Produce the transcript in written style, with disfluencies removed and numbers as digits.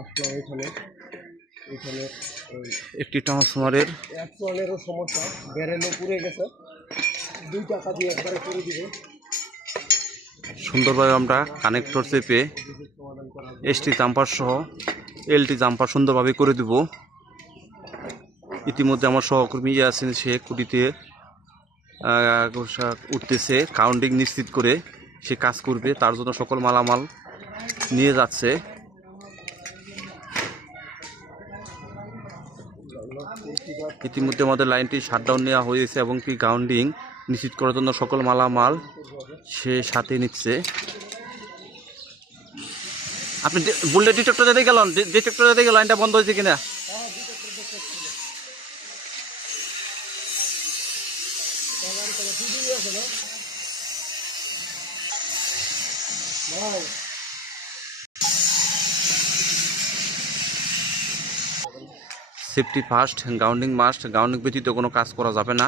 আসলাম এখানে। এখানে একটি ট্রান্সফরমারের অ্যাকচুয়ালেরও সমস্যা, ব্যারেলও পুড়ে গেছে, 2 টাকা দিয়ে একবারে করে দিবে। সুন্দরভাবে আমরা কানেক্টর চেপে সমাধান করা এসটি জাম্পার সহ এলটি জাম্পার সুন্দরভাবে করে দেব। ইতিমধ্যে আমার সহকর্মী ইয়াসিন সে খুঁটিতে উঠতেছে, কাউন্টিং নিশ্চিত করে সে কাজ করবে, তার জন্য সকল মালামাল নিয়ে যাচ্ছে। ইতিমধ্যে আমাদের লাইনটি শাটডাউন নেওয়া হয়েছে এবং কি গ্রাউন্ডিং নিশ্চিত করার জন্য সকল মালামাল সে সাথে নিচ্ছে। আপনি বুলেট ডিটেক্টর যেতে গেলেন, ডিটেক্টর যেতে গেল লাইনটা বন্ধ হয়েছে কিনা? Safety first, grounding must, grounding ব্যতীত কোনো কাজ করা যাবে না।